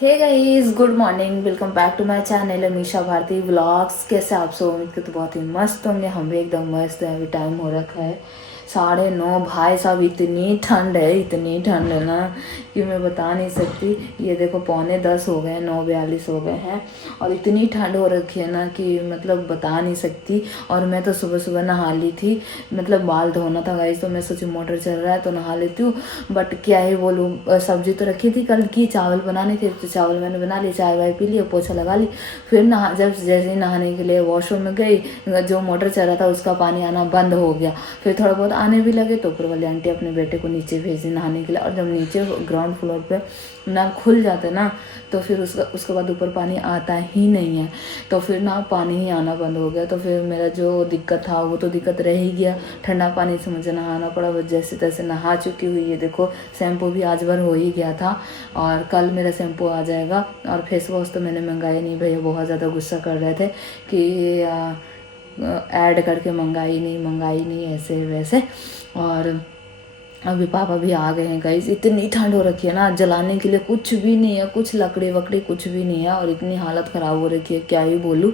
Hey guys, good morning. Welcome back to my channel Amisha Bharti vlogs. कैसे आप सब? उम्मीद करते बहुत ही मस्त होंगे। हम भी एकदम मस्त हैं। अभी टाइम हो रखा है 9:30। भाई साहब इतनी ठंड है ना कि मैं बता नहीं सकती। ये देखो 9:45 हो गए हैं, 9:42 हो गए हैं और इतनी ठंड हो रखी है ना कि मतलब बता नहीं सकती। और मैं तो सुबह सुबह नहा ली थी, मतलब बाल धोना था गाइस, तो मैं सोची मोटर चल रहा है तो नहा लेती हूँ। बट क्या ही बोलूँ, सब्जी तो रखी थी कल की, चावल बनाने थे तो चावल मैंने बना लिए, चाय वाय पी लिया, पोछा लगा ली। फिर जैसे ही नहाने के लिए वॉशरूम में गई, जो मोटर चल रहा था उसका पानी आना बंद हो गया। फिर थोड़ा बहुत आने भी लगे तो ऊपर वाली आंटी अपने बेटे को नीचे भेज दी नहाने के लिए। और जब नीचे ग्राउंड फ्लोर पे नल खुल जाते ना तो फिर उसके बाद ऊपर पानी आता ही नहीं है। तो फिर ना पानी ही आना बंद हो गया। तो फिर मेरा जो दिक्कत था वो तो दिक्कत रह ही गया। ठंडा पानी से मुझे नहाना पड़ा। बस जैसे तैसे नहा चुकी हुई। ये देखो शैम्पू भी आज भर हो ही गया था और कल मेरा शैम्पू आ जाएगा। और फेस वॉश तो मैंने मंगाया नहीं, भैया बहुत ज़्यादा गुस्सा कर रहे थे कि ऐड करके मंगाई नहीं ऐसे वैसे। और अभी पापा भी आ गए हैं गाइस। इतनी ठंड हो रखी है ना, जलाने के लिए कुछ भी नहीं है, कुछ लकड़ी वकड़ी कुछ भी नहीं है और इतनी हालत ख़राब हो रखी है क्या ही बोलूँ।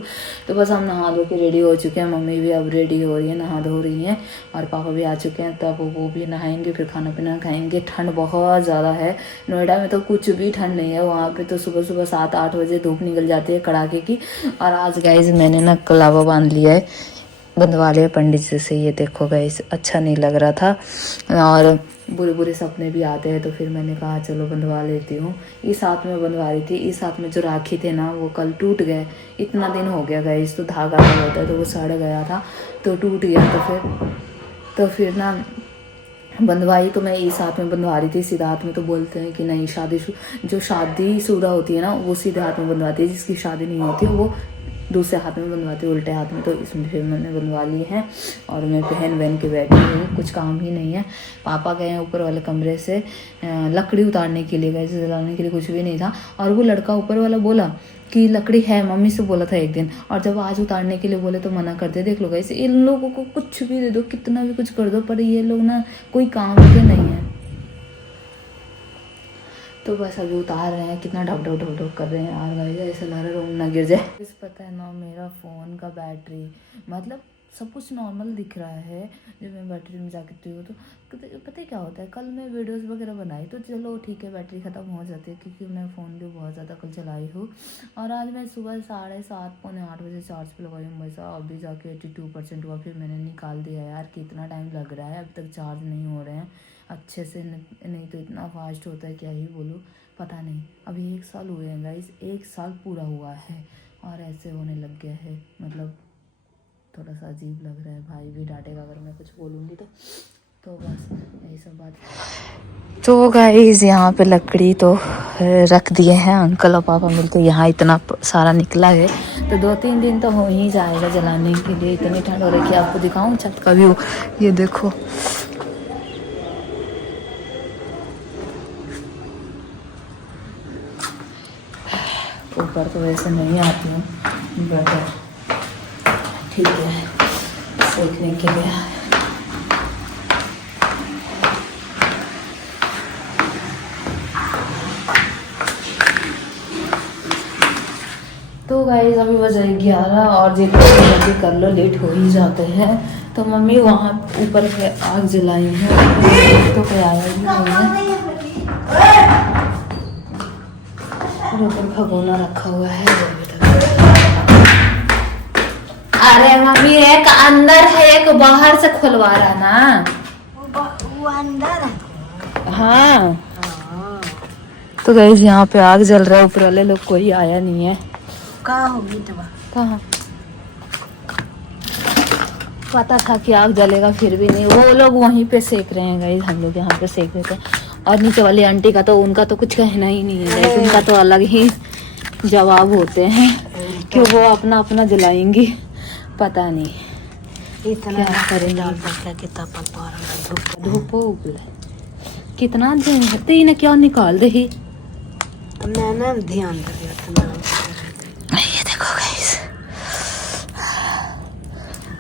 तो बस हम नहा धो के रेडी हो चुके हैं। मम्मी भी अब रेडी हो रही है, नहा धो रही हैं और पापा भी आ चुके हैं। तब वो भी नहाएंगे, फिर खाना पीना खाएंगे। ठंड बहुत ज़्यादा है। नोएडा में तो कुछ भी ठंड नहीं है। वहाँ पर तो सुबह सुबह 7-8 बजे धूप निकल जाती है कड़ाके की। और आज गाइस मैंने ना कलावा बांध लिया है, बंधवा लिया पंडित जी से। ये देखो गाइस, अच्छा नहीं लग रहा था और बुरे बुरे सपने भी आते हैं। तो फिर मैंने कहा चलो बंधवा लेती हूँ। इस हाथ में बंधवा रही थी, इस हाथ में जो राखी थे ना वो कल टूट गए। इतना दिन हो गया गाइस, तो धागा नहीं होता है तो वो सड़ गया था तो टूट गया। तो फिर ना बंधवाई तो मैं इस हाथ में बंधवा रही थी, सीधा हाथ में। तो बोलते हैं कि नहीं, जो शादीशुदा होती है ना वो सीधे हाथ में बंधवाती है, जिसकी शादी नहीं होती वो दूसरे हाथ में बंधवाती है, उल्टे हाथ में। तो इसमें फिर मैंने बंधवा ली है और मैं पहन के बैठी हूँ। कुछ काम ही नहीं है। पापा गए हैं ऊपर वाले कमरे से लकड़ी उतारने के लिए, गए जलाने के लिए कुछ भी नहीं था। और वो लड़का ऊपर वाला बोला कि लकड़ी है, मम्मी से बोला था एक दिन, और जब आज उतारने के लिए बोले तो मना कर दे। देख लो गाइस, इन लोगों को कुछ भी दे दो, कितना भी कुछ कर दो, पर ये लोग ना कोई काम के नहीं है। तो बस अभी उतार रहे हैं। कितना ढक ढक ढक ढक कर रहे हैं यार गाइस, ऐसा लग रहा है रूम ना गिर जाए। इस पता है ना मेरा फ़ोन का बैटरी, मतलब सब कुछ नॉर्मल दिख रहा है जब मैं बैटरी में जाके देखती हूँ। तो पता है क्या होता है, कल मैं वीडियोस वगैरह बनाई तो चलो ठीक है बैटरी ख़त्म हो जाती है, क्योंकि मैं फ़ोन भी बहुत ज़्यादा कल चलाई हूँ। और आज मैं सुबह 7:30 पौने 8 बजे चार्ज पे लगाई हूँ। वैसा अभी जाके 82% हुआ। फिर मैंने निकाल दिया यार, कितना टाइम लग रहा है, अभी तक चार्ज नहीं हो रहे हैं अच्छे से। नहीं तो इतना फास्ट होता है क्या ही बोलूँ, पता नहीं। अभी 1 साल हुए हैं गाइस, 1 साल पूरा हुआ है और ऐसे होने लग गया है। मतलब थोड़ा सा अजीब लग रहा है। भाई भी डांटेगा अगर मैं कुछ बोलूँगी तो बस यही सब बात। तो गाइस यहाँ पे लकड़ी तो रख दिए हैं, अंकल और पापा मिलकर। यहाँ इतना सारा निकला है तो 2-3 दिन तो हो ही जाएगा जलाने के लिए। इतनी ठंड हो रही है। आपको दिखाऊँ छत का व्यू, ये देखो। ऊपर तो वैसे नहीं आती हूँ बट ठीक है सीखने के लिए। तो गाइस अभी बजे 11 और जितना जल्दी कर लो, लेट हो ही जाते हैं। तो मम्मी वहाँ ऊपर से आग जलाई है तो कोई आया ही नहीं है। और ऊपर भगोना रखा हुआ है अभी तक। अरे मम्मी एक अंदर है एक बाहर से खुलवा रहा ना, वो अंदर है। हाँ तो गाइस यहाँ पे आग जल रहा है, ऊपर वाले लोग कोई आया नहीं है। कहाँ होगी कहाँ पता था कि आग जलेगा फिर भी नहीं। वो लोग वहीं पे सेक रहे हैं गाइस, हम लोग यहाँ पे सेक रहे थे। और नीचे वाली आंटी का तो उनका तो कुछ कहना ही नहीं है गाइस, उनका तो अलग ही जवाब होते हैं कि वो अपना अपना जलाएंगी। पता नहीं इतना क्या करेंगे। धूप कितना दिन है क्या निकाल दे ही तो मैंने ध्यान दिया। ये देखो गाइस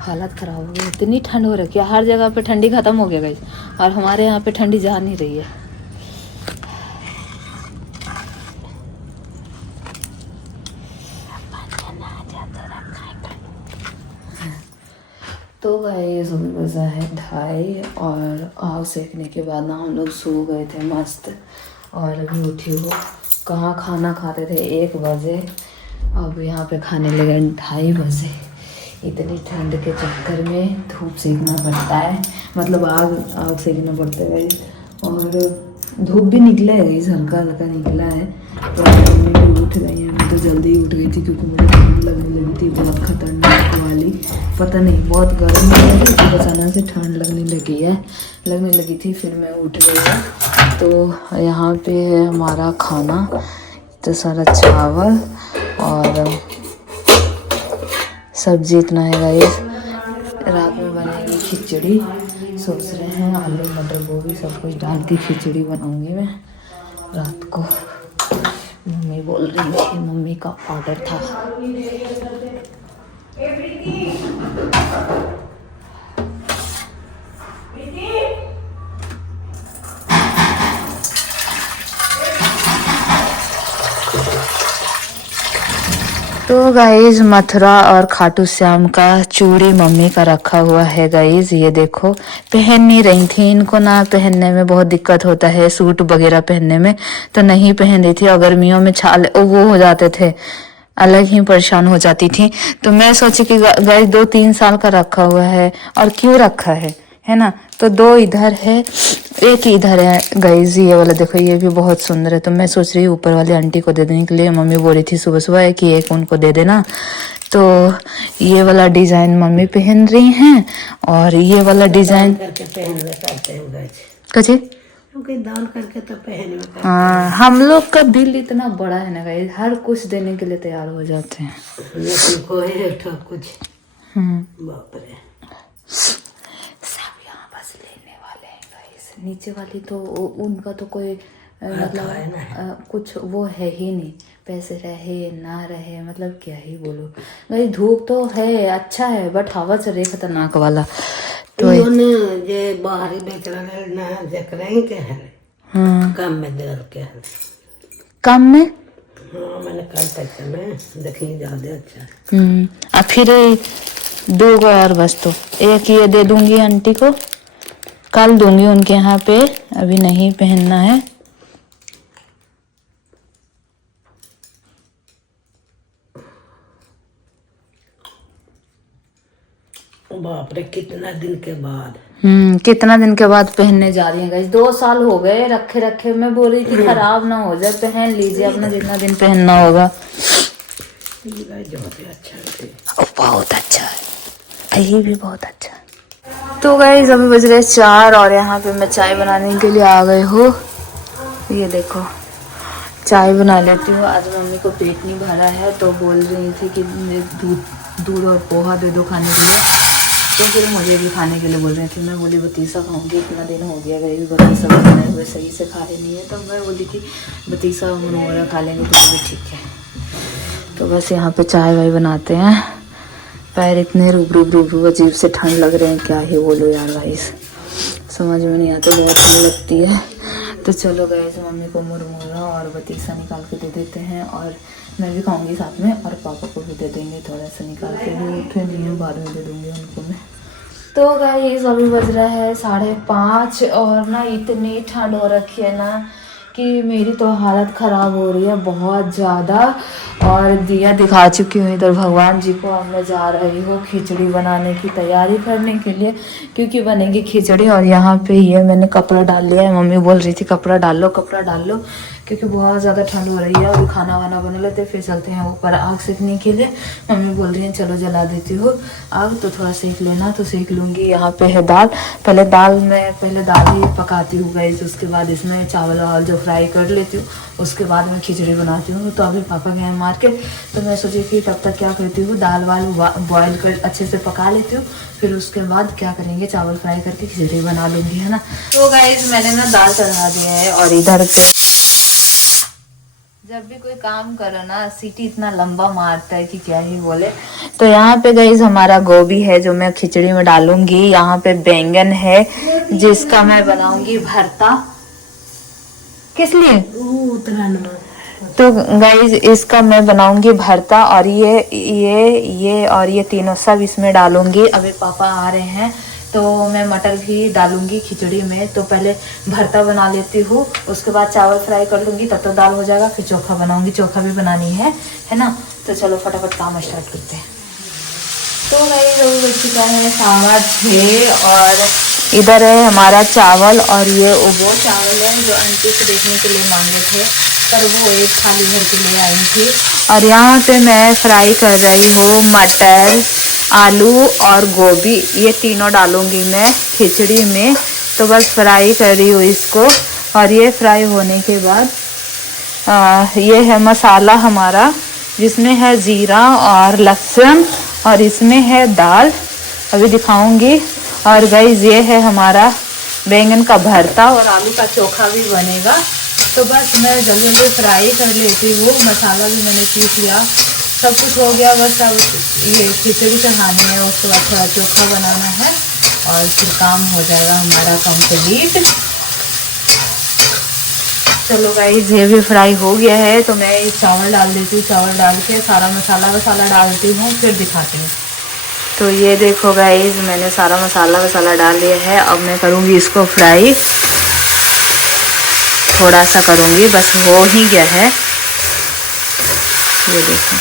हालत खराब हो गई, इतनी ठंड हो रखी है। हर जगह पे ठंडी खत्म हो गया गाइस और हमारे यहाँ पे ठंडी जा नहीं रही है। तो गाइस अभी बजा है 2:30 और आग सेकने के बाद ना हम लोग सो गए थे मस्त। और अभी उठी हो, कहाँ खाना खाते थे 1 बजे, अब यहाँ पे खाने लगे 2:30 बजे। इतनी ठंड के चक्कर में धूप सेकना पड़ता है, मतलब आग सेकना पड़ता है। और धूप भी निकला है गाइस, हल्का हल्का निकला है। तो मम्मी भी उठ गई है, मैं तो जल्दी ही उठ गई थी क्योंकि मुझे ठंड लगने लगी थी बहुत खतरनाक वाली। पता नहीं बहुत गर्म हो रही थी तो अचानक से ठंड लगने लगी थी, फिर मैं उठ गई। तो यहाँ पे है हमारा खाना, तो सारा चावल और सब्जी इतना है गाइस। रात में बनेगी खिचड़ी, सोच रहे हैं आलू मटर गोभी सब कुछ डाल के खिचड़ी बनाऊंगी मैं रात को। मम्मी बोल रही थी, मम्मी का ऑर्डर था। तो गाइज मथुरा और खाटू श्याम का चूड़ी मम्मी का रखा हुआ है गाइज, ये देखो। पहन नहीं रही थी, इनको ना पहनने में बहुत दिक्कत होता है, सूट वगैरह पहनने में, तो नहीं पहन रही थी। और गर्मियों में छाले वो हो जाते थे, अलग ही परेशान हो जाती थी। तो मैं सोची कि गाइज 2-3 साल का रखा हुआ है, और क्यों रखा है ना। तो 2 इधर है, 1 इधर है गाइज। ये वाला देखो, ये भी बहुत सुंदर है। तो मैं सोच रही हूँ ऊपर वाली आंटी को दे देने के लिए। मम्मी बोल रही थी सुबह सुबह कि एक उनको दे देना। तो ये वाला डिजाइन मम्मी पहन रही हैं, और ये वाला डिजाइन कचे दान करके तो पहन। हाँ, हम लोग का दिल इतना बड़ा है ना गाइस, हर कुछ देने के लिए तैयार हो जाते हैं। कुछ बाप रे, सब यहाँ बस लेने वाले हैं गाइस। नीचे वाली तो उनका तो कोई मतलब कुछ वो है ही नहीं, पैसे रहे ना रहे मतलब क्या ही बोलो गाइस। धूप तो है, अच्छा है, बट हवा चल रही खतरनाक वाला। तो ये बाहरी बेच रहे ना देख रहे के है। हाँ, कम में दे के है, कम में। हाँ मैंने कल तक में देखी ज्यादा अच्छा। अब फिर 2 और बस, तो एक ये दे दूंगी आंटी को, कल दूंगी उनके यहाँ पे, अभी नहीं पहनना है। बाप रे, कितना दिन के बाद कितना दिन के बाद पहनने जा रही हैं गाइस। 2 साल हो गए रखे रखे, मैं बोल रही थी खराब ना हो जाए, पहन लीजिए अपना जितना दिन पहनना होगा। बहुत अच्छा है, ये भी बहुत अच्छा है। तो गाइस अभी बज रहे 4 और यहाँ पे मैं चाय बनाने के लिए आ गए हो। ये देखो चाय बना लेती हूँ। आज मम्मी को पेट नहीं भरा है तो बोल रही थी कि दूध और पोहा दे दो खाने के लिए, तो फिर मुझे भी खाने के लिए बोल रही थी। मैं बोली बतीसा खाऊंगी, इतना दिन हो गया गई बतीसा बनाए हुए सही से खाए नहीं है, तो मैं बोली कि बतीसा मुरमुरा खा लेंगे तो भी ठीक है। तो बस यहाँ पे चाय वाय बनाते हैं। पैर इतने रूबरू अजीब से ठंड लग रहे हैं, क्या ही बोलो यार गाइस, समझ में नहीं आता, बहुत ठंड लगती है। तो चलो गाइस मम्मी को मुरमुरा और बतीसा निकाल के दे देते हैं, और मैं भी खाऊंगी साथ में, और पापा को भी दे देंगे थोड़ा सा निकाल के, भी उठे नहीं है, बाद में दे दूंगी उनको मैं। तो गाइस अभी बज रहा है 5:30 और ना इतनी ठंड हो रखी है ना कि मेरी तो हालत ख़राब हो रही है बहुत ज़्यादा। और दिया दिखा चुकी हूँ इधर भगवान जी को। अब मैं जा रही हूँ खिचड़ी बनाने की तैयारी करने के लिए, क्योंकि बनेगी खिचड़ी। और यहाँ पे ये मैंने कपड़ा डाल लिया है, मम्मी बोल रही थी कपड़ा डाल लो, क्योंकि बहुत ज़्यादा ठंड हो रही है। और खाना वाना बना लेते फिर चलते हैं ऊपर आग सेकने के लिए। मम्मी बोल रही है चलो जला देती हो आग, तो थोड़ा सेक लेना, तो सेक लूँगी। यहाँ पे है दाल, पहले दाल ही पकाती हूँ गाइस, उसके बाद इसमें चावल वावल जो फ्राई कर लेती हूँ, उसके बाद मैं खिचड़ी बनाती हूँ। तो अभी पापा गए हैं मार्केट, तो मैं सोची कि तब तक क्या करती हूँ, दाल वाल बॉयल कर अच्छे से पका लेती हूँ, फिर उसके बाद क्या करेंगे चावल फ्राई करके खिचड़ी बना लूँगी, है ना। तो गाइस मैंने ना दाल चढ़ा दिया है, और इधर पे जब भी कोई काम करो ना सीटी इतना लंबा मारता है कि क्या ही बोले। तो यहाँ पे गाइस हमारा गोभी है जो मैं खिचड़ी में डालूंगी। यहाँ पे बैंगन है जिसका मैं बनाऊंगी भरता। किस लिए? तो गाइज इसका मैं बनाऊंगी भरता, और ये और ये तीनों सब इसमें डालूंगी। अभी पापा आ रहे हैं तो मैं मटर भी डालूंगी खिचड़ी में। तो पहले भरता बना लेती हूँ, उसके बाद चावल फ्राई कर लूँगी, तब तो दाल हो जाएगा। फिर चोखा बनाऊंगी, चोखा भी बनानी है ना। तो चलो फटाफट काम स्टार्ट करते हैं। तो गाइस अभी बज चुका है 6:30 और इधर है हमारा चावल, और ये वो चावल है जो आंटी को देखने के लिए मांगे थे, पर वो एक थाली भर के लिए आई थी। और यहाँ पे मैं फ्राई कर रही हूँ मटर, आलू और गोभी, ये तीनों डालूंगी मैं खिचड़ी में। तो बस फ्राई कर रही हूँ इसको। और ये फ्राई होने के बाद ये है मसाला हमारा, जिसमें है जीरा और लहसुन, और इसमें है दाल, अभी दिखाऊंगी। और गाइस ये है हमारा बैंगन का भरता, और आलू का चोखा भी बनेगा। तो बस मैं जल्दी जल्दी फ्राई कर लेती हूँ। मसाला भी मैंने पीस लिया, सब कुछ हो गया। बस अब ये खिचड़ी चढ़ानी है, उसके बाद थोड़ा चोखा बनाना है, और फिर काम हो जाएगा हमारा कंप्लीट। चलो गाइस ये भी फ्राई हो गया है, तो मैं चावल डाल देती हूँ। चावल डाल के सारा मसाला वसाला डालती हूँ, फिर दिखाती हूँ। तो ये देखो गाइस मैंने सारा मसाला वसाला डाल दिया है। अब मैं करूँगी इसको फ्राई, थोड़ा सा करूँगी, बस हो ही गया है। ये देखो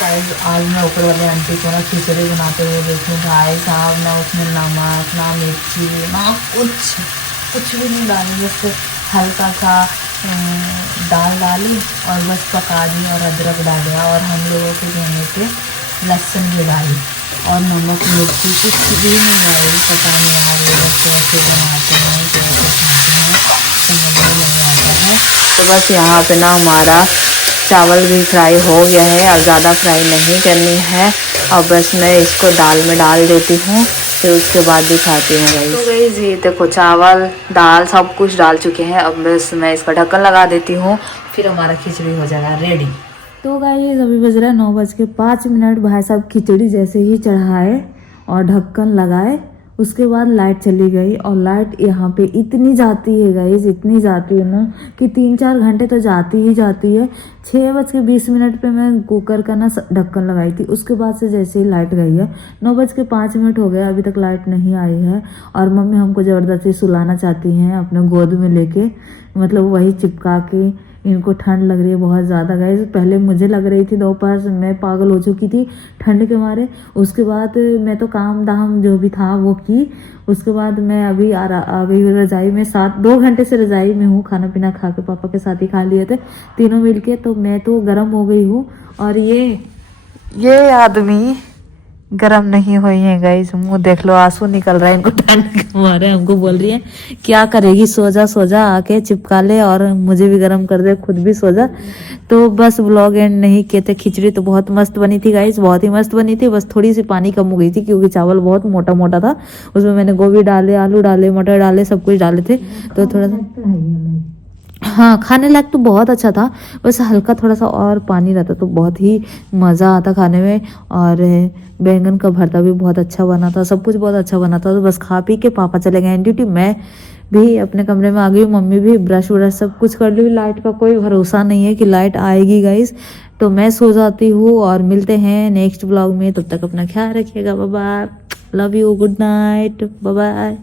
गाइस आज मैं ऊपर वाले आंटी को ना खिचड़ी बनाते हुए देखूँ। भाई साहब ना उसमें नमक ना मिर्ची ना कुछ भी नहीं डाली, बस हल्का सा दाल डाली और बस पका दी, और अदरक डाला, और हम लोगों के कहने पे लहसुन भी डाली, और नमक मिर्ची कुछ भी नहीं डाली। पता नहीं यार ये लोग कैसे बनाते हैं, कैसे खाते हैं, समझ में नहीं आता है। तो बस यहाँ पे ना हमारा चावल भी फ्राई हो गया है, और ज़्यादा फ्राई नहीं करनी है। अब बस मैं इसको दाल में डाल देती हूँ, फिर उसके बाद दिखाती हूँ गाइस। तो गाइस ये देखो चावल दाल सब कुछ डाल चुके हैं। अब बस मैं इसका ढक्कन लगा देती हूँ, फिर हमारा खिचड़ी हो जाएगा रेडी। तो गाइस अभी बज रहा है 9:05। भाई साहब खिचड़ी जैसे ही चढ़ाए और ढक्कन लगाए, उसके बाद लाइट चली गई। और लाइट यहाँ पे इतनी जाती है गाइस, इतनी जाती है ना कि 3-4 घंटे तो जाती ही जाती है। 6:20 पे मैं कुकर का ना ढक्कन लगाई थी, उसके बाद से जैसे ही लाइट गई है। 9:05 हो गए, अभी तक लाइट नहीं आई है। और मम्मी हमको ज़बरदस्ती सुलाना चाहती हैं अपने गोद में लेके, मतलब वही चिपका के। इनको ठंड लग रही है बहुत ज़्यादा गाइस। पहले मुझे लग रही थी, दोपहर से मैं पागल हो चुकी थी ठंड के मारे। उसके बाद मैं तो काम धाम जो भी था वो की। उसके बाद मैं अभी आ गई रज़ाई में। 2 घंटे से रज़ाई में हूँ, खाना पीना खा के पापा के साथ ही खा लिए थे तीनों मिलके। तो मैं तो गर्म हो गई हूँ, और ये आदमी गरम नहीं हुई है गाइस। मुंह देख लो, आंसू निकल रहा है इनको ठंड के मारे। हमको बोल रही है क्या करेगी, सो जा आके चिपका ले और मुझे भी गरम कर दे, खुद भी सो जा। तो बस व्लॉग एंड नहीं किए थे। खिचड़ी तो बहुत मस्त बनी थी गाइस, बहुत ही मस्त बनी थी। बस थोड़ी सी पानी कम हो गई थी, क्योंकि चावल बहुत मोटा मोटा था। उसमें मैंने गोभी डाले, आलू डाले, मटर डाले, सब कुछ डाले थे। तो थोड़ा सा हाँ खाने लायक तो बहुत अच्छा था, बस हल्का थोड़ा सा और पानी रहता तो बहुत ही मज़ा आता खाने में। और बैंगन का भरता भी बहुत अच्छा बना था, सब कुछ बहुत अच्छा बना था। तो बस खा पी के पापा चले गए ड्यूटी, मैं भी अपने कमरे में आ गई। मम्मी भी ब्रश व्रश सब कुछ कर ली। लाइट का कोई भरोसा नहीं है कि लाइट आएगी गाइस। तो मैं सो जाती हूँ, और मिलते हैं नेक्स्ट ब्लॉग में। तब तक अपना ख्याल रखिएगा। Bye bye, love you, good night, bye bye.